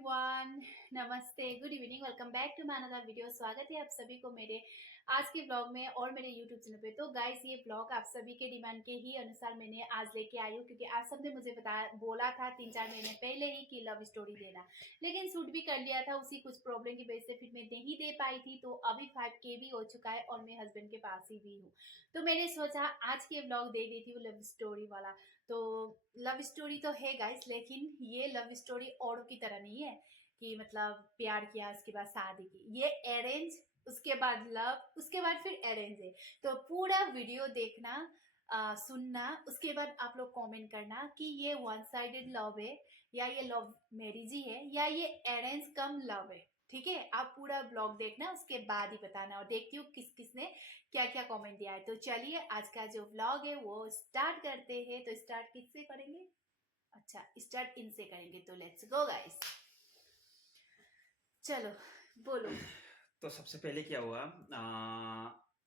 Everyone, नमस्ते, good evening, welcome back to my another video. स्वागत है आप सभी को मेरे आज के ब्लॉग में और मेरे यूट्यूब चैनल पे। तो गाइस, ये ब्लॉग आप सभी के डिमांड के ही अनुसार मैंने आज लेके आई हूँ, क्योंकि आप सबने मुझे बोला था 3-4 महीने पहले ही कि लव स्टोरी देना, लेकिन शूट भी कर लिया था। उसी कुछ प्रॉब्लम की वजह से फिर मैं नहीं दे पाई थी। तो अभी 5K भी हो चुका है और मैं हस्बैंड के पास ही भी हूँ। तो मैंने सोचा आज के ब्लॉग दे देती हूँ लव स्टोरी वाला। तो लव स्टोरी तो है गाइस, लेकिन ये लव स्टोरी औरों की तरह नहीं है कि मतलब प्यार किया उसके बाद शादी की। ये अरेंज, उसके बाद लव, उसके बाद फिर अरेंज है। तो पूरा वीडियो देखना, सुनना, उसके बाद आप लोग कमेंट करना कि ये वन साइडेड लव है या ये लव मैरिज ही है या ये अरेंज कम लव है। ठीक है, आप पूरा ब्लॉग देखना, उसके बाद ही बताना। और देखती हूँ किस किसने क्या क्या कमेंट दिया है। तो चलिए आज का जो व्लॉग है वो स्टार्ट करते हैं। तो स्टार्ट किससे करेंगे? अच्छा, स्टार्ट इनसे करेंगे। तो लेट्स गो गाइस, चलो बोलो। तो सबसे पहले क्या हुआ,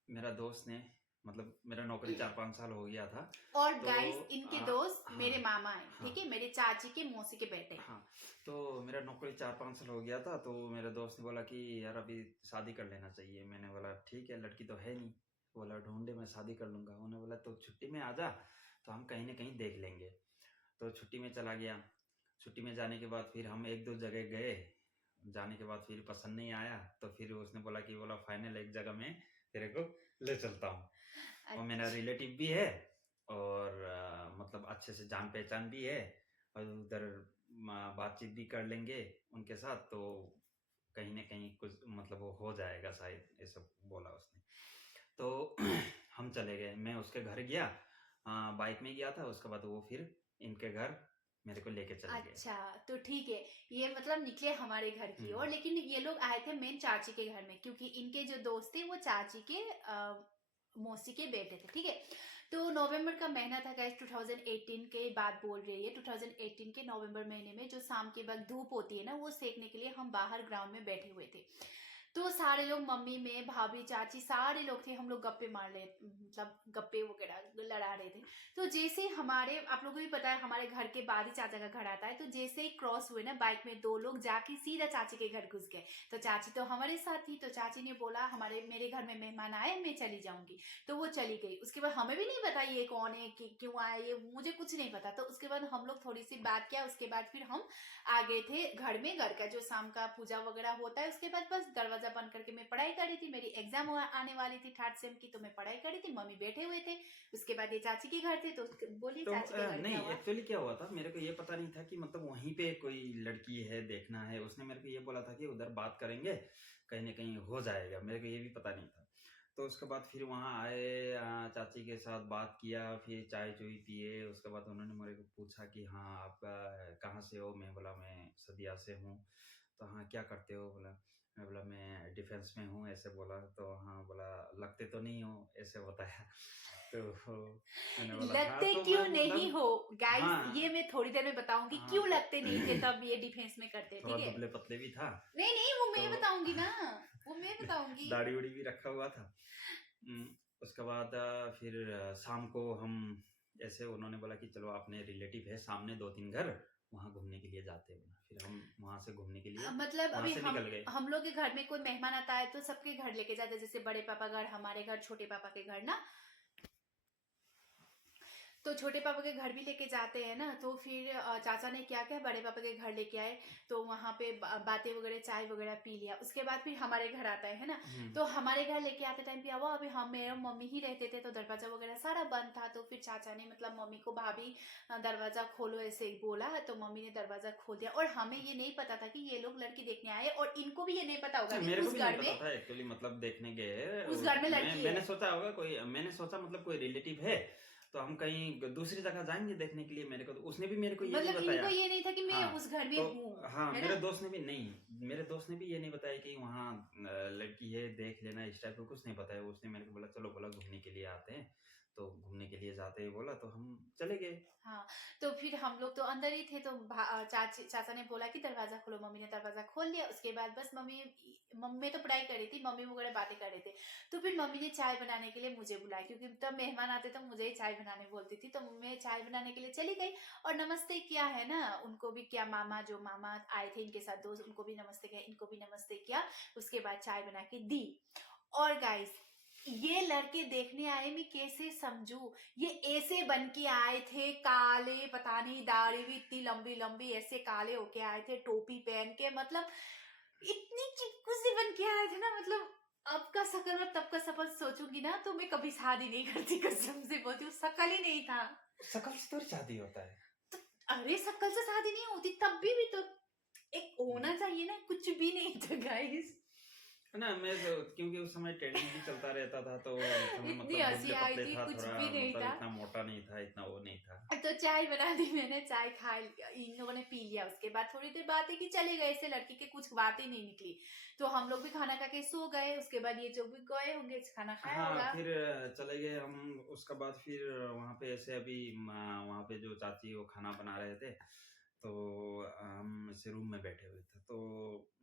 मेरा दोस्त ने मतलब मेरा नौकरी 4-5 साल हो गया था। और तो गाइस, इनके दोस्त मेरे हाँ मामा है, हाँ ठीक है, मेरे चाची के मौसी के बेटे। हाँ। तो मेरा नौकरी 4-5 साल हो गया था, तो मेरे दोस्त ने बोला कि यार अभी शादी कर लेना चाहिए। मैंने बोला ठीक है, लड़की तो है नहीं। बोला ढूंढे, मैं शादी कर लूंगा। उन्होंने बोला तो छुट्टी में आ जा, तो हम कहीं ना कहीं देख लेंगे। तो छुट्टी में चला गया। छुट्टी में जाने के बाद फिर हम 1-2 जगह गए। जाने के बाद फिर पसंद नहीं आया, तो फिर उसने बोला कि बोला फाइनल एक जगह में तेरे को ले चलता हूँ। और मेरा अच्छा, रिलेटिव भी है और मतलब अच्छे से जान पहचान भी है। और उधर बातचीत भी कर लेंगे उनके साथ, तो कहीं ना कहीं कुछ मतलब वो हो जाएगा शायद, ये सब बोला उसने। तो हम चले गए, मैं उसके घर गया। बाइक में गया था। उसके बाद वो फिर इनके घर मेरे को लेके चले गए। अच्छा, तो ठीक है। ये मतलब निकले हमारे घर की ओर, लेकिन ये लोग आए थे मेन चाची के घर में, क्योंकि इनके जो दोस्त थे वो चाची के मौसी के बेटे थे। ठीक है, तो नवंबर का महीना था गाइस, 2018 के बात बोल रही है। 2018 के नवंबर महीने में जो शाम के वक्त धूप होती है ना, वो सेकने के लिए हम बाहर ग्राउंड में बैठे हुए थे। तो सारे लोग, मम्मी में भाभी चाची सारे लोग थे। हम लोग गप्पे मार रहे, मतलब गप्पे वगैरह लड़ा रहे थे। तो जैसे ही हमारे, आप लोगों को भी पता है हमारे घर के बाद ही चाचा का घर आता है, तो जैसे ही क्रॉस हुए ना बाइक में, दो लोग जाके सीधा चाची के घर घुस गए। तो चाची तो हमारे साथ थी, तो चाची ने बोला हमारे मेरे घर में मेहमान आए, मैं चली जाऊंगी। तो वो चली गई। उसके बाद हमें भी नहीं पता ये कौन है, कि क्यों आए, ये मुझे कुछ नहीं पता। तो उसके बाद हम लोग थोड़ी सी बात किया, उसके बाद फिर हम आ गए थे घर में। घर का जो शाम का पूजा वगैरह होता है, उसके बाद बस दरवाजा बंद करके मैं पढ़ाई कर रही थी। मेरी एग्जाम आने वाली थी 3rd सेम की, तो मैं पढ़ाई कर रही थी, मम्मी बैठे हुए थे। उसके बाद ये चाची के घर थे, तो बोलिए तो चाची के घर क्या नहीं, हुआ? एक्चुअली क्या हुआ था, मेरे को ये पता नहीं था कि मतलब वहीं पे कोई लड़की है, देखना है। उसने मेरे को ये बोला था कि उधर बात करेंगे, कहीं ना कहीं हो जाएगा। मेरे को ये भी पता नहीं था। तो उसके बाद फिर वहाँ आए, चाची के साथ बात किया, फिर चाय चुई पिए। उसके बाद उन्होंने मेरे को पूछा कि हाँ आप कहाँ से हो। मैं बोला मैं सदिया से हूँ। तो हाँ क्या करते हो, बोला। मैं बोला मैं डिफेंस में हूँ, ऐसे बोला। तो हाँ बोला लगते तो नहीं हो, ऐसे बताया। तो मैंने बोला हाँ, लगते तो मैं क्यों नहीं मतलब हो गाइस, ये हाँ मैं थोड़ी देर में बताऊंगी हाँ। क्यों लगते नहीं थे तब ये डिफेंस में करते। थोड़ा ठीक है, दुबले पतले भी था। नहीं नहीं, वो तो मैं बताऊंगी ना, वो मैं बताऊंगी। दाढ़ी उड़ी भी रखा हुआ था। उसके बाद फिर शाम को हम ऐसे, उन्होंने बोला कि चलो अपने रिलेटिव है सामने 2-3 घर, वहां घूमने के लिए जाते हैं। फिर हम वहां से घूमने के लिए मतलब वहां अभी से निकल गए। हम लोग के घर में कोई मेहमान आता है तो सबके घर लेके जाते हैं, जैसे बड़े पापा घर, हमारे घर, छोटे पापा के घर ना। तो छोटे पापा के घर भी लेके जाते हैं ना। तो फिर चाचा ने क्या किया, बड़े पापा के घर लेके आए। तो वहां पे बातें वगैरह, चाय वगैरह पी लिया। उसके बाद फिर हमारे घर आता है ना। तो हमारे घर लेके आते टाइम पे हुआ, अभी हम मेरे मम्मी ही रहते थे, तो दरवाजा वगैरह सारा बंद था। तो फिर चाचा ने मतलब मम्मी को, भाभी दरवाजा खोलो ऐसे ही बोला, तो मम्मी ने दरवाजा खोल दिया। और हमें ये नहीं पता था कि ये लोग लड़की देखने आए, और इनको भी ये नहीं पता होगा कि मेरे को उस भी नहीं घर पता में था एक्चुअली, मतलब देखने गए। उस घर में लड़की है। मैंने सोचा होगा कोई, मैंने सोचा मतलब कोई रिलेटिव है, तो हम कहीं दूसरी जगह जाएंगे देखने के लिए। मेरे को तो उसने भी मेरे को ये नहीं मतलब इनको बताया। ये नहीं था कि मैं हाँ, उस घर में तो हूँ, हाँ, है ना। मेरे दोस्त ने भी नहीं, मेरे दोस्त ने भी ये नहीं बताया कि वहाँ लड़की है, देख लेना, इस टाइप का कुछ नहीं बताया। उसने मेरे को बोला चलो, बोला घूमने के लिए आते हैं, तो घूमने के लिए जाते हैं बोला, तो हम चले गए। हाँ, तो फिर हम लोग तो अंदर ही थे, तो चाचा ने बोला कि दरवाजा खोलो। मम्मी ने दरवाजा खोल लिया। उसके बाद बस मम्मी तो पढ़ाई कर रही थी, मम्मी वगैरह बातें कर रहे थे। तो फिर मम्मी ने चाय बनाने के लिए मुझे बुलाया, क्योंकि तब मेहमान आते तो मुझे ही चाय बनाने बोलती थी। तो मैं चाय बनाने के लिए चली गई और नमस्ते किया है ना उनको भी किया। जो मामा आए थे इनके साथ दोस्त, उनको भी नमस्ते किया, इनको भी नमस्ते किया। उसके बाद चाय बना के दी। और गाइस, ये लड़के देखने आए, मैं कैसे समझू, ये ऐसे बन के आए थे, काले, पता नहीं दाढ़ी भी इतनी लंबी लंबी, ऐसे काले होके आए थे, टोपी पहन के, मतलब इतनी चिपकू सी बन के आए थे ना। मतलब अब का शकल और तब का शकल सोचूंगी ना तो मैं कभी शादी नहीं करती, कसम से बोलती हूँ। शकल ही नहीं था। शकल से तो शादी होता है। तो अरे शकल से शादी नहीं होती, तब भी तो एक होना चाहिए ना, कुछ भी नहीं था गाइस। ना मैं तो, क्योंकि उस समय ट्रेनिंग भी चलता रहता था, तो उस समय इतनी मतलब हंसी दुबले आई पतले थी, था कुछ थोड़ा, भी नहीं मतलब था। इतना मोटा नहीं था, इतना वो नहीं था। तो चाय बना दी मैंने, चाय खा इन लोगों ने पी लिया। उसके बाद थोड़ी देर बातें की, चले गए। ऐसे लड़की के कुछ बातें नहीं निकली, तो हम लोग भी खाना खा के सो गए। उसके बाद ये जो भी गए होंगे, खाना खाया हाँ, होगा। फिर चले गए हम। उसके बाद फिर वहाँ पे ऐसे अभी वहाँ पे जो चाची वो खाना बना रहे थे, तो हम ऐसे रूम में बैठे हुए थे, तो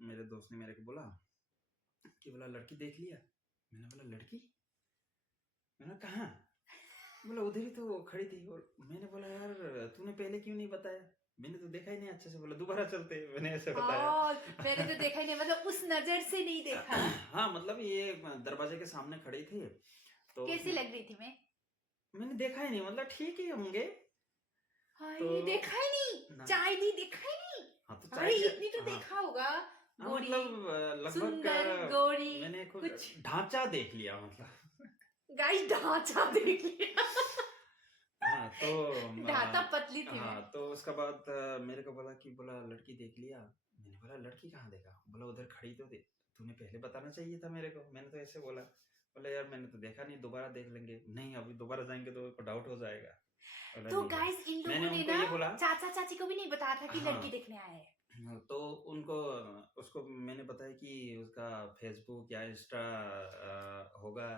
मेरे दोस्त ने मेरे को बोला कि बोला लड़की देख लिया। मैंने बोला लड़की? मैंने कहा कहाँ? बोला उधर ही तो खड़ी थी। और मैंने बोला यार तूने पहले क्यों नहीं बताया? मैंने तो देखा ही नहीं अच्छे से। बोला दोबारा चलते हैं, मैंने ऐसे बताया। और मैंने तो देखा ही नहीं, मतलब उस नजर से नहीं देखा। हाँ, मतलब ये दरवाजे के सामने खड़ी थी, तो कैसी लग रही थी मैं? मैंने देखा ही नहीं, मतलब ठीक ही होंगे। हाय, तो देखा ही नहीं, ना, चाय दी, देखा ही नहीं। हाँ तो अरे चाहिए। इतनी तो हाँ, देखा होगा। हाँ गोरी, मतलब लगभग सुंदर, गोरी, मैंने कुछ कुछ ढांचा देख लिया मतलब। गाइस ढांचा देख लिया। हाँ तो ढांचा पतली थी मैं। हाँ तो उसके बाद मेरे को बोला कि बोला लड़की देख लिया। मैंने बोला लड़की कहाँ देखा? बोला उधर खड़ी तो देख, तूने पहले बताना चाहिए था मेरे को। मैंने तो ऐसे बोला। बोला यार मैंने तो देखा नहीं, दोबारा देख लेंगे। नहीं, अभी दोबारा जाएंगे तो डाउट हो जाएगा। बोला तो नहीं भाई। गाइस, इन मैंने लोगों ने उनको ना ये बोला। चाचा चाची को भी नहीं बताया था कि हाँ, लड़की देखने आए हैं। तो उनको उसको मैंने बताया कि उसका फेसबुक या इंस्टा होगा,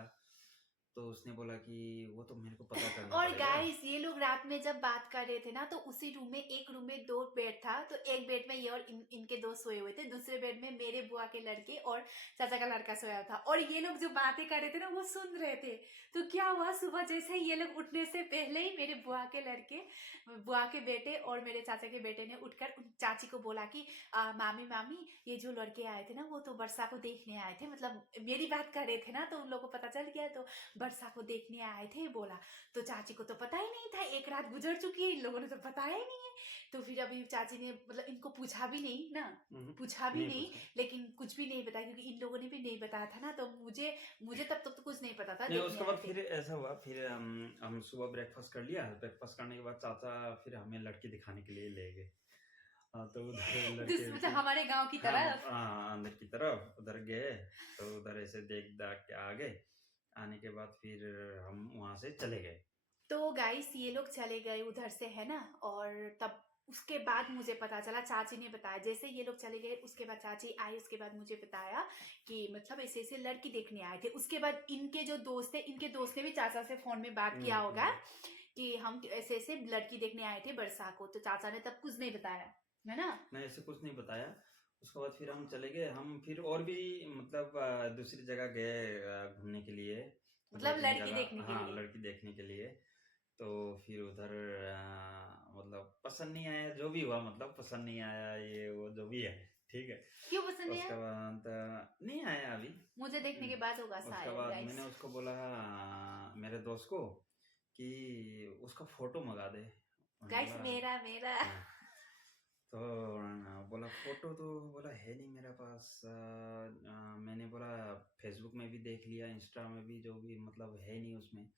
तो उसने बोला कि वो तो मेरे को पता करना और पड़ेगा। गाइस, ये लोग रात में जब बात कर रहे थे ना, तो उसी रूम में, एक रूम में 2 बेड था, तो एक बेड में ये और इनके दोस्त सोए हुए थे, दूसरे बेड में मेरे बुआ के लड़के और चाचा का लड़का सोया था। और ये लोग जो बातें कर रहे थे ना, वो सुन रहे थे। तो क्या हुआ, सुबह जैसे ही ये लोग उठने से पहले ही मेरे बुआ के लड़के, बुआ के बेटे और मेरे चाचा के बेटे ने उठकर उन चाची को बोला कि मामी मामी, ये जो लड़के आए थे ना, वो तो वर्षा को देखने आए थे, मतलब मेरी बात कर रहे थे ना, तो उन लोगों को पता चल गया, तो वर्षा को देखने आए थे बोला। तो चाची को तो पता ही नहीं था, एक रात गुजर चुकी है, इन लोगों ने तो बताया ही नहीं है। तो फिर अभी चाची ने मतलब इनको पूछा भी नहीं ना, पूछा भी नहीं, पूछा। लेकिन कुछ भी नहीं बताया, क्योंकि इन लोगों ने भी नहीं बताया था ना। तो मुझे तब तक तो कुछ नहीं पता था, नहीं, देखने उसके आए बाद थे। फिर ऐसा हुआ, फिर हम सुबह ब्रेकफास्ट कर लिया। ब्रेकफास्ट करने के बाद चाचा फिर हमें लड़की दिखाने के लिए ले गए। हाँ, तो उधर लड़के मतलब हमारे गांव की हाँ, तरफ। अंदर की तरफ उधर गए, तो उधर ऐसे देख दाख के आ गए। आने के बाद फिर हम वहां से चले गए। तो गाइस, ये लोग चले गए उधर से, है ना। और तब उसके बाद मुझे पता चला, चाची ने बताया, जैसे ये लोग चले गए उसके बाद चाची आई, उसके बाद मुझे बताया कि मतलब ऐसे ऐसे लड़की देखने आए थे। उसके बाद इनके जो दोस्त थे, इनके दोस्त ने भी चाचा से फोन में बात किया होगा कि हम ऐसे ऐसे लड़की देखने आए थे बरसा को। तो चाचा ने तब कुछ नहीं बताया, है ना। नहीं, ऐसे कुछ नहीं बताया। उसके बाद फिर हम चले गए। हम फिर और भी मतलब दूसरी जगह गए घूमने के लिए, दो मतलब तीन लड़की जगह। देखने के हाँ, लिए। लड़की देखने के लिए। तो फिर उधर मतलब पसंद नहीं आया, जो भी हुआ, मतलब पसंद नहीं आया, ये वो जो भी है, ठीक है। क्यों पसंद नहीं उसके आया? बाद नहीं आया अभी। मुझे देखने के बाद होगा उसके शायद बाद गाइस। मैंने उसको बोला मेरे दोस्त को कि उसका फोटो मंगा दे। मैंने गाइस, बोला मेरा मेरा हाँ, तो बोला फोटो तो बोला है नहीं मेरे पास। मैंने बोला फेसबुक में भी देख लिया, इंस्टा में भी, जो भी मतलब है नहीं उसमें।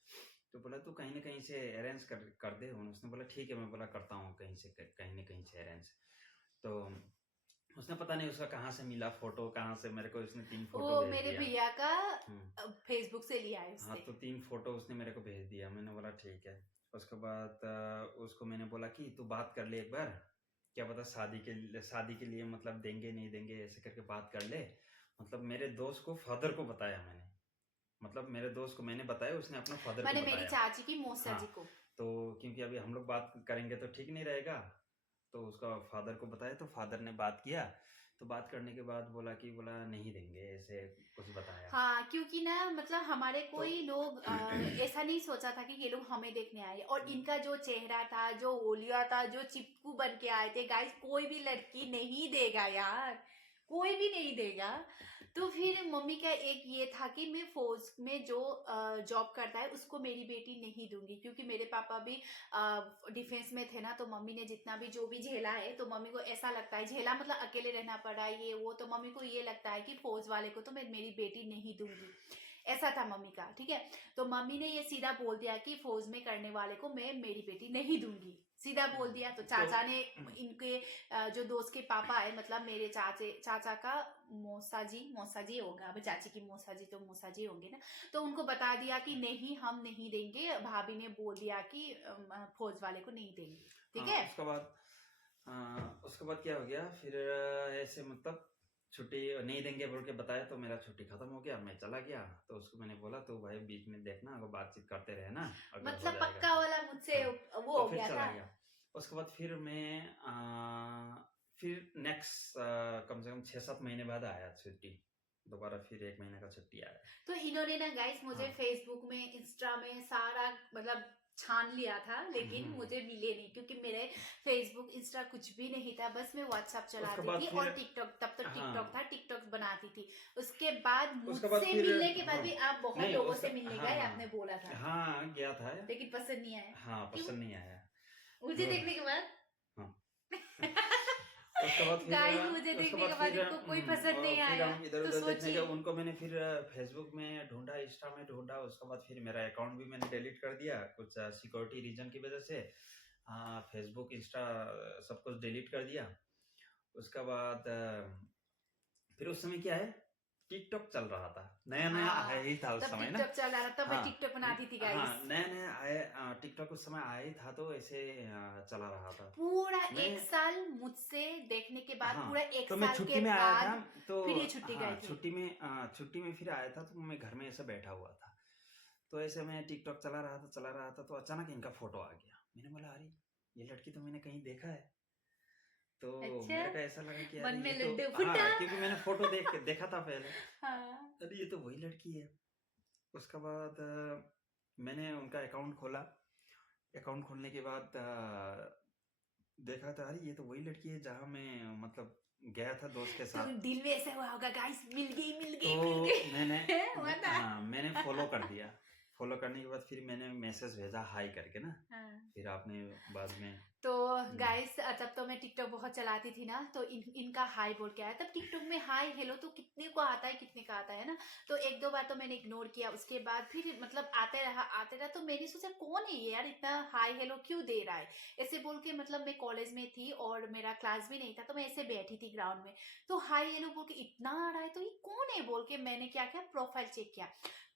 तो बोला तू कहीं ना कहीं से अरेंज कर दे। उसने बोला ठीक है। मैं बोला करता हूँ कहीं ना कहीं से अरेंज। तो उसने पता नहीं उसका कहाँ से मिला फोटो, कहाँ से मेरे को उसने 3 फोटो वो भेज मेरे दिया। भैया का हम्म, फेसबुक से लिया है हाँ, उसने। तो 3 फोटो उसने मेरे को भेज दिया। मैंने बोला ठीक है। उसके बाद उसको मैंने बोला कि तू बात कर ले एक बार, क्या पता शादी के लिए मतलब देंगे नहीं देंगे, ऐसे करके बात कर ले। मतलब मेरे दोस्त को, फादर को बताया मैंने, मतलब मेरे दोस्त को मैंने बताया, उसने अपना फादर को मैंने मेरी बताया। चाची की मौसा हाँ, जी को। तो क्योंकि अभी हम लोग बात करेंगे तो ठीक नहीं रहेगा। तो उसका फादर को बताया, तो फादर ने बात किया, तो बात करने के बाद बोला नहीं देंगे, ऐसे कुछ बताया। हाँ, क्योंकि ना मतलब हमारे तो कोई लोग ऐसा नहीं सोचा था कि ये लोग हमें देखने आए, और इनका जो चेहरा था, जो ओलिया था, जो चिपकू बन के आए थे गाइस, कोई भी लड़की नहीं देगा यार, कोई भी नहीं देगा। तो फिर मम्मी का एक ये था कि मैं फौज में जो जॉब करता है उसको मेरी बेटी नहीं दूंगी, क्योंकि मेरे पापा भी डिफेंस में थे ना, तो मम्मी ने जितना भी जो भी झेला है, तो मम्मी को ऐसा लगता है, झेला मतलब अकेले रहना पड़ा ये वो, तो मम्मी को ये लगता है कि फौज वाले को तो मैं मेरी बेटी नहीं दूंगी, ऐसा था मम्मी का। ठीक है, तो मम्मी ने ये सीधा बोल दिया कि फौज में करने वाले को मैं मेरी बेटी नहीं दूंगी, सीधा बोल दिया। तो चाचा ने इनके जो दोस्त के पापा है, मतलब मेरे चाचा का मौसा जी होगा, अब चाची की मौसा जी तो मौसा जी होंगे ना, तो उनको बता दिया कि नहीं हम नहीं देंगे, भाभी ने बोल दिया कि फौज वाले को नहीं देंगे। ठीक है, उसके बाद क्या हो गया फिर, ऐसे मतलब छुट्टी नहीं देंगे बोल के बताया, तो मेरा छुट्टी खत्म हो गया, मैं चला गया। तो उसको मैंने बोला तो भाई बीच में देखना, अगर बातचीत करते रहे ना, अगर हो मतलब जाएगा पक्का तो। वाला मुझसे हाँ, वो तो हो फिर गया चला था। गया। उसके बाद फिर मैं फिर नेक्स्ट कम से कम 6-7 महीने बाद आया छुट्टी, दोबारा फिर 1 महीने का छुट्टी आया। तो इन्होंने ना गाइस मुझे हाँ। फेसबुक में, इंस्टा में सारा मतलब छान लिया था, लेकिन हम्म। मुझे मिले नहीं, क्योंकि मेरे फेसबुक इंस्टा कुछ भी नहीं था, बस मैं व्हाट्सएप उसके चलाती बाद थी फिर और टिकटॉक, तब तो टिकटॉक हाँ, था, टिकटॉक बनाती थी। उसके बाद उसके बाद मुझसे फिर मिलने के बाद हाँ, भी आप बहुत नहीं लोगों उसका से मिलने हाँ गए, हाँ आपने बोला था, हाँ गया था। लेकिन पसंद नहीं आया। हाँ, क्यों? पसंद नहीं आया। मुझे तो देखने के बाद हाँ। उसके बाद फिर गाइस मुझे देखने के बाद इनको कोई पसंद नहीं फिर आया, हम इधर तो उधर देखने सोचिए। गए, उनको मैंने फिर फेसबुक में ढूंढा, इंस्टा में ढूंढा। उसके बाद फिर मेरा अकाउंट भी मैंने डिलीट कर दिया, कुछ सिक्योरिटी रीजन की वजह से। फेसबुक इंस्टा सब कुछ डिलीट कर दिया। उसके बाद फिर उस समय क्या है, टिकटॉक चल रहा था, नया नया आया हाँ, ही था उस तब समय ना। टिकटॉक चल रहा था, तब मैं हाँ टिकटॉक बनाती थी हाँ, गाइस। नया नया आया टिकटॉक उस समय आया ही था, तो ऐसे चला रहा था। पूरा मैं 1 साल मुझसे देखने के बाद, हाँ, पूरा एक तो मैं साल छुट्टी के में आया था। बाद तो फिर ये छुट्टी हाँ, गए थे। छुट्टी में फिर आया था, तो मैं घर में ऐसे बैठा हुआ था। तो ऐसे मैं टिकटॉक चला रहा था, तो अचानक इनका फोटो आ गया। मैंने बोला अरे, ये लड़की तो मैंने कहीं देखा है। तो अच्छा, मेरे को ऐसा लगा कि मन अरे में ये तो लड्डू हाँ, फूटा। क्योंकि मैंने फोटो देखा था पहले। हाँ, अरे ये तो वही लड़की है। उसके बाद मैंने उनका अकाउंट खोला। अकाउंट खोलने के बाद देखा था, अरे ये तो वही लड़की है जहाँ मैं मतलब गया था दोस्त के तो साथ। दिल में ऐसा हुआ होगा गाइस, मिल गई मिल तो गई मिल मैंने गई। हुआ था। हाँ, मैंने फॉलो कर दिया। फॉलो करने के बाद फिर मैंने मैसेज भेजा हाय करके ना। हाँ। फिर आपने बाद में तो हम्म, गाइस तब तो मैं टिकटॉक बहुत चलाती थी ना, तो इनका हाय बोल के आया, तब टिकटॉक में हाय हेलो तो कितने को आता है, कितने का आता है ना। तो 1-2 बार तो मैंने इग्नोर किया, उसके बाद फिर मतलब आते रहा, तो मैंने सोचा कौन है ये यार, इतना हाय हेलो क्यों दे रहा है, ऐसे बोल के। मतलब मैं कॉलेज में थी और मेरा क्लास भी नहीं था, तो मैं ऐसे बैठी थी ग्राउंड में, तो हाय हेलो बोल के इतना आ रहा है, तो ये कौन है बोल के मैंने क्या किया, प्रोफाइल चेक किया।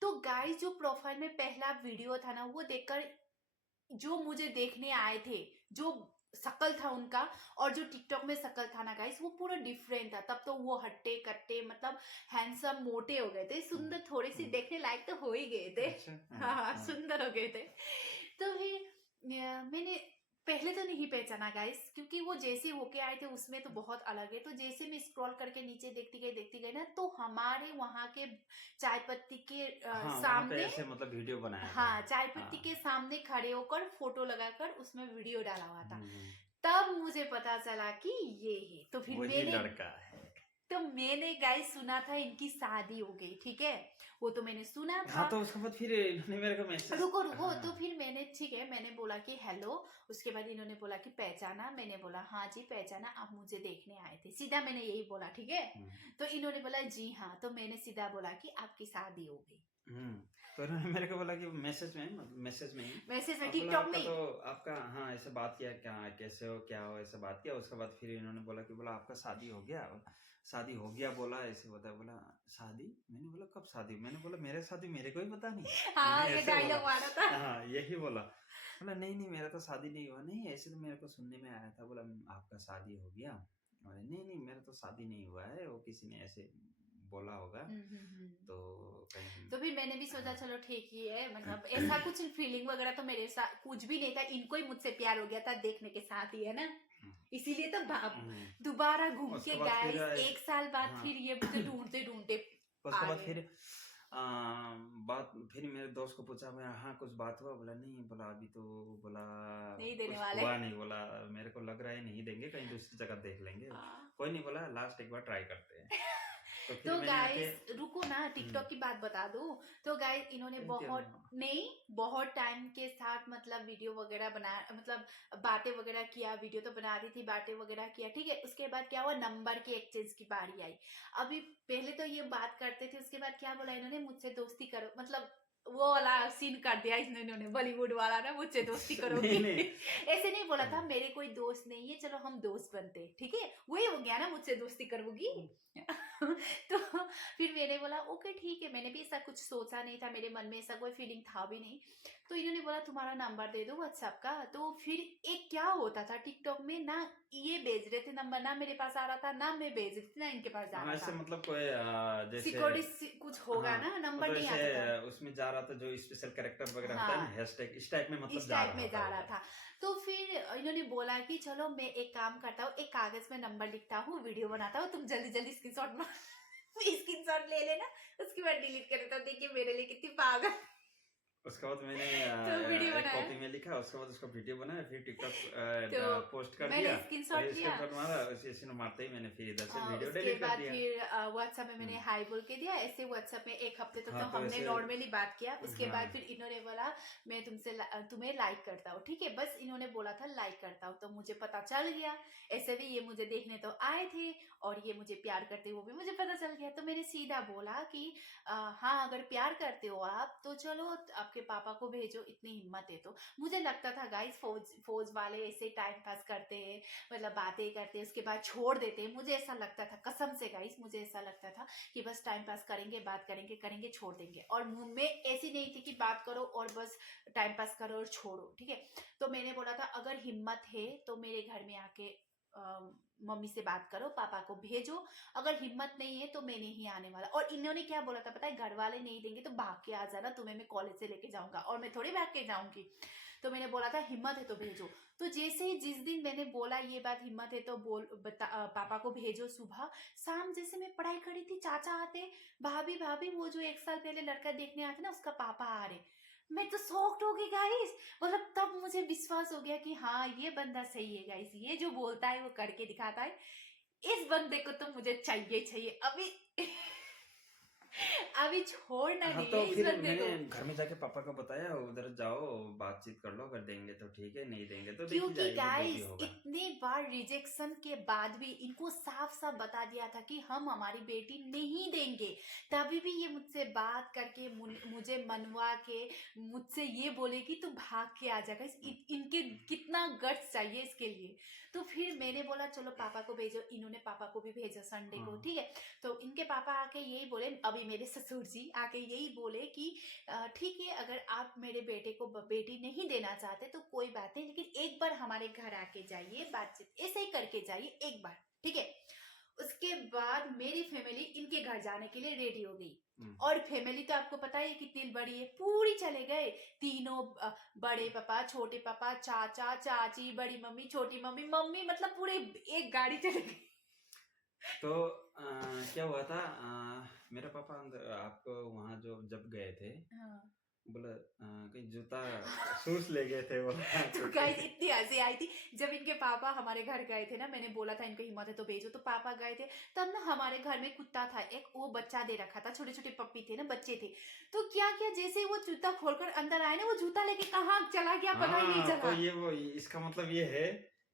तो गाइस जो प्रोफाइल में पहला वीडियो था ना, वो देखकर जो मुझे देखने आए थे, जो शकल था उनका और जो टिकटॉक में शकल था ना गाइस, वो पूरा डिफरेंट था। तब तो वो हट्टे कट्टे मतलब हैंडसम मोटे हो गए थे, हम्म, सुंदर, थोड़े से हम्म, देखने लायक तो हो ही गए थे। अच्छा हाँ हाँ, हाँ। सुंदर हो गए थे। तो फिर मैंने पहले तो नहीं पहचाना गाइस, क्योंकि वो जैसे होके आए थे उसमें तो बहुत अलग है। तो जैसे मैं स्क्रॉल करके नीचे देखती गई ना, तो हमारे वहां के चाय पत्ती के हाँ, वहाँ पे सामने, ऐसे मतलब वीडियो बनाया था। हाँ, चाय पत्ती के हाँ। सामने खड़े होकर फोटो लगाकर उसमें वीडियो डाला हुआ था। हम्म, तब मुझे पता चला कि ये है। तो फिर वही लड़का है। मैंने गाइस सुना था इनकी शादी हो गई, ठीक है, वो तो मैंने सुना हाँ, था। तो उसके बाद फिर इन्होंने मेरे को मैसेज रुको रुको, तो हाँ। फिर मैंने, ठीक है, मैंने बोला कि हेलो। उसके बाद इन्होंने बोला कि पहचाना, मैंने बोला हाँ जी पहचाना, आप मुझे देखने आए थे, सीधा मैंने यही बोला, ठीक है। हम्म, तो इन्होंने बोला जी हाँ, तो मैंने सीधा बोला कि आपकी शादी हो गई। तो इन्होंने मेरे को बोला कि मैसेज में ही मैसेज में, आप बोला टिकटॉक आपका में ही। तो आपका हाँ, ऐसे बात किया, क्या कैसे हो क्या हो, ऐसे बात किया। उसके बाद फिर इन्होंने बोला आपका शादी हो गया बोला, ऐसे बता बोला शादी। मैंने बोला कब शादी, मैंने बोला मेरे शादी मेरे को ही पता नहीं। मैंने हाँ, ये ऐसे बोला। डायलॉग मारा था। हाँ, यही बोला। बोला नहीं मेरा तो शादी नहीं हुआ। नहीं, ऐसे तो मेरे को सुनने में आया था। बोला आपका शादी हो गया। नहीं मेरा तो शादी नहीं हुआ है, वो किसी ने ऐसे बोला होगा। तो कहीं तो फिर मैंने भी सोचा चलो ठीक ही है, मतलब ऐसा कुछ फीलिंग वगैरह तो मेरे साथ कुछ भी नहीं था, इनको ही मुझझसे प्यार हो गया था देखने के साथ ही, है ना, इसीलिए तो दोबारा घूम के उसके बाद फिर गाइस 1 साल बाद हाँ फिर ये मुझे ढूंढते ढूंढते उसके आ बाद गए। फिर बात फिर मेरे दोस्त को पूछा, मैं हाँ कुछ बात हुआ? बोला नहीं, बोला अभी तो, बोला नहीं देने कुछ वाले। हुआ नहीं, बोला मेरे को लग रहा है नहीं देंगे, कहीं दूसरी जगह देख लेंगे। हाँ। कोई नहीं, बोला लास्ट एक बार ट्राई करते हैं। तो फिर तो मैंने आके गाइस रुको ना, टिकटॉक की बात बता दूं। तो गाइस इन्होंने कहीं तेरा बहुत टाइम के साथ मतलब वीडियो वगैरह बनाया, मतलब बातें वगैरह किया, वीडियो तो बना रही थी, बातें वगैरह किया, ठीक है। उसके बाद क्या हुआ, नंबर के एक्सचेंज की बारी आई। अभी पहले तो ये बात करते थे, उसके बाद क्या बोला इन्होंने, मुझसे दोस्ती करो, मतलब वो वाला सीन कर दिया इन्होंने, बॉलीवुड वाला ना, मुझसे दोस्ती करोगी। नहीं नहीं ऐसे नहीं बोला था, मेरे कोई दोस्त नहीं है, चलो हम दोस्त बनते, ठीक है, वही हो गया ना, मुझसे दोस्ती करोगी। तो फिर मैंने बोला ओके ठीक है, मैंने भी ऐसा कुछ सोचा नहीं था, मेरे मन में ऐसा कोई फीलिंग था भी नहीं। तो इन्होंने बोला तुम्हारा नंबर दे दो व्हाट्सएप का। तो फिर एक क्या होता था टिकटॉक में ना, ये भेज रहे थे नंबर, ना मेरे पास आ रहा था, ना मैं भेज रही थी, ना इनके पास जा हाँ रहा ऐसे था। मतलब कोई जैसे सिक्योरिटी कुछ होगा हाँ ना, नंबर मतलब नहीं ऐसे आता था। उसमें जा रहा था, जो स्पेशल कैरेक्टर वगैरह होता है ना, हाँ, हैशटैग इस टाइप में मतलब इस जा टाइप रहा में था जा रहा उधर। था। तो फिर इन्होंने बोला कि चलो मैं एक काम करता हूँ, एक कागज में नंबर लिखता हूँ, वीडियो बनाता हूँ, तुम जल्दी जल्दी स्क्रीनशॉट स्क्रीनशॉट ले लेना, उसके बाद डिलीट कर देता हूँ। देखिए मेरे लिए कितनी पागल। उसके बाद मैंने तो वीडियो एक बनाया, कॉपी में लिखा, उसके बाद उसका वीडियो बनाया, फिर टिकटॉक तो पोस्ट कर मैंने दिया, स्क्रीनशॉट फिर लिया। स्क्रीनशॉट मारा, उसी ने मारते ही मैंने फिर इधर से वीडियो उसके डिलीट कर बाद दिया। फिर व्हाट्सएप में मैंने हम्म, हाई बोल के दिया, ऐसे व्हाट्सएप में 1 हफ्ते तक हाँ तो तो हमने ऐसे नॉर्मली बात किया। उसके हाँ बाद फिर इन्होंने बोला मैं तुम्हें लाइक करता हूँ, ठीक है, बस इन्होंने बोला था लाइक करता हूँ, तो मुझे पता चल गया। ऐसे भी ये मुझे देखने तो आए थे और ये मुझे प्यार करते वो भी मुझे पता चल गया। तो मैंने सीधा बोला कि हाँ अगर प्यार करते हो आप तो चलो आपके पापा को भेजो, इतनी हिम्मत है तो। मुझे लगता था गाइस फौज वाले ऐसे टाइम पास करते हैं, मतलब बातें करते हैं उसके बाद छोड़ देते हैं, मुझे ऐसा लगता था कसम से गाइस, मुझे ऐसा लगता था कि बस टाइम पास करेंगे, बात करेंगे करेंगे छोड़ देंगे। और मुंह में ऐसी नहीं थी कि बात करो और बस टाइम पास करो और छोड़ो, ठीक है। तो मैंने बोला था अगर हिम्मत है तो मेरे घर में आके मम्मी से बात करो, पापा को भेजो, अगर हिम्मत नहीं है तो मैं नहीं आने वाला। और इन्होंने क्या बोला था पता है, घर वाले नहीं देंगे तो भाग के आ जाना, तुम्हें मैं कॉलेज से लेके जाऊंगा, और मैं थोड़ी भाग के जाऊंगी। तो मैंने बोला था हिम्मत है तो भेजो। तो जैसे ही जिस दिन मैंने बोला ये बात हिम्मत है तो पापा को भेजो, सुबह शाम जैसे मैं पढ़ाई करी थी, चाचा आते, भाभी भाभी वो जो 1 साल पहले लड़का देखने आते ना उसका पापा आ रहे। मैं तो शॉक्ड हो गई गाइस, मतलब तब मुझे विश्वास हो गया कि हाँ ये बंदा सही है गाइस, ये जो बोलता है वो करके दिखाता है, इस बंदे को तो मुझे चाहिए चाहिए अभी। अभी छोड़ना हाँ नहीं तो है इस फिर बंदे मैंने को। घर में जाके पापा को बताया, उधर जाओ बातचीत कर लो, अगर देंगे तो ठीक है, नहीं देंगे तो देखी क्योंकि जाएगी जो भी गाइस होगा। इतनी बार रिजेक्शन के बाद भी इनको साफ साफ बता दिया था कि हम हमारी बेटी नहीं देंगे, तभी भी ये मुझसे बात करके मुझे मनवा के मुझसे ये बोले कि तू भाग के आ जाएगा। इनके कितना गट्स चाहिए इसके लिए। तो फिर मैंने बोला चलो पापा को भेजो, इन्होंने पापा को भी भेजा संडे को, हाँ ठीक है। तो इनके पापा आके यही बोले, अभी मेरे ससुर जी आके यही बोले कि ठीक है अगर आप मेरे बेटे को बेटी नहीं देना चाहते तो कोई बात नहीं, लेकिन एक बार हमारे घर आके जाइए, बातचीत ऐसे ही करके जाइए एक बार, ठीक है। उसके बाद मेरी फैमिली इनके घर जाने के लिए रेडी हो गई। और फैमिली तो आपको पता है कितनी बड़ी है, पूरी चले गए तीनों, बड़े पापा, छोटे पापा, चाचा चाची, बड़ी मम्मी, छोटी मम्मी, मम्मी, मतलब पूरे एक गाड़ी चले गई। तो क्या हुआ था, मेरा पापा अंदर आपको वहाँ जो जब गए थे, हाँ। बोला कहीं जूता शूज ले गए थे वो तो कुत्ते। गाइस इतनी हंसी आई थी जब इनके पापा हमारे घर गए थे ना, मैंने बोला था इनको हिम्मत है तो भेजो, तो पापा गए थे। तब ना हमारे घर में कुत्ता था एक, वो बच्चा दे रखा था, छोटे छोटे पप्पी थे ना, बच्चे थे। तो क्या किया, जैसे ही वो जूता खोलकर अंदर आए ना, वो जूता लेके कहाँ चला गया पता ही नहीं हाँ तो चला। ये वो इसका मतलब ये है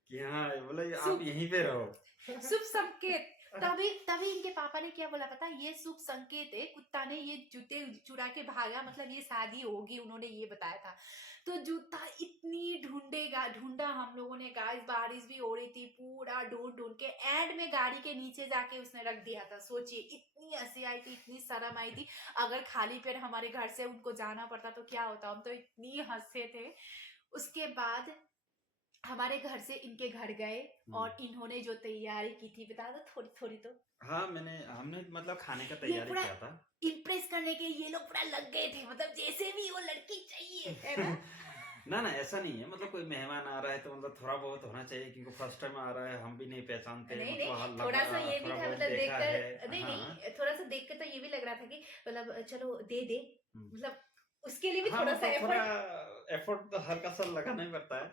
कि हाँ बोला आप शुभ यहीं पे रहो। शुभ संकेत। तभी तभी इनके पापा ने क्या बोला पता, ये शुभ संकेत है, कुत्ता ने ये जूते चुरा के भागा, मतलब ये शादी होगी, उन्होंने ये बताया था। तो जूता इतनी ढूंढा हम लोगों ने गाइस, बारिश भी हो रही थी, पूरा ढूंढ ढूंढ के एंड में गाड़ी के नीचे जाके उसने रख दिया था। सोचिए इतनी हंसी आई थी, इतनी शर्म आई थी, अगर खाली पैर हमारे घर से उनको जाना पड़ता तो क्या होता, हम तो इतनी हंसे थे। उसके बाद हमारे घर से इनके घर गए और इन्होंने जो तैयारी की थी बता दो थोड़ी थोड़ी तो। हाँ हमने मतलब खाने का ये तैयारी पूरा किया था। इम्प्रेस करने के ये लोग पूरा लग गए थे, मतलब जैसे भी वो लड़की चाहिए है ना। ना ऐसा नहीं है, मतलब कोई मेहमान आ रहा है तो मतलब थोड़ा बहुत होना चाहिए, क्योंकि फर्स्ट टाइम आ रहा है, हम भी नहीं पहचानते, नहीं मतलब नहीं, थोड़ा सा ये भी थोड़ा था, बहुत मतलब देखा है। देखकर नहीं हाँ नहीं, थोड़ा सा देखकर तो ये भी लग रहा था कि मतलब चलो दे दे, हम्म। मतलब उसके लिए भी हाँ थोड़ा सा मतलब थोड़ा एफर्ट। एफर्ट तो हल्का सा लगाना ही पड़ता है।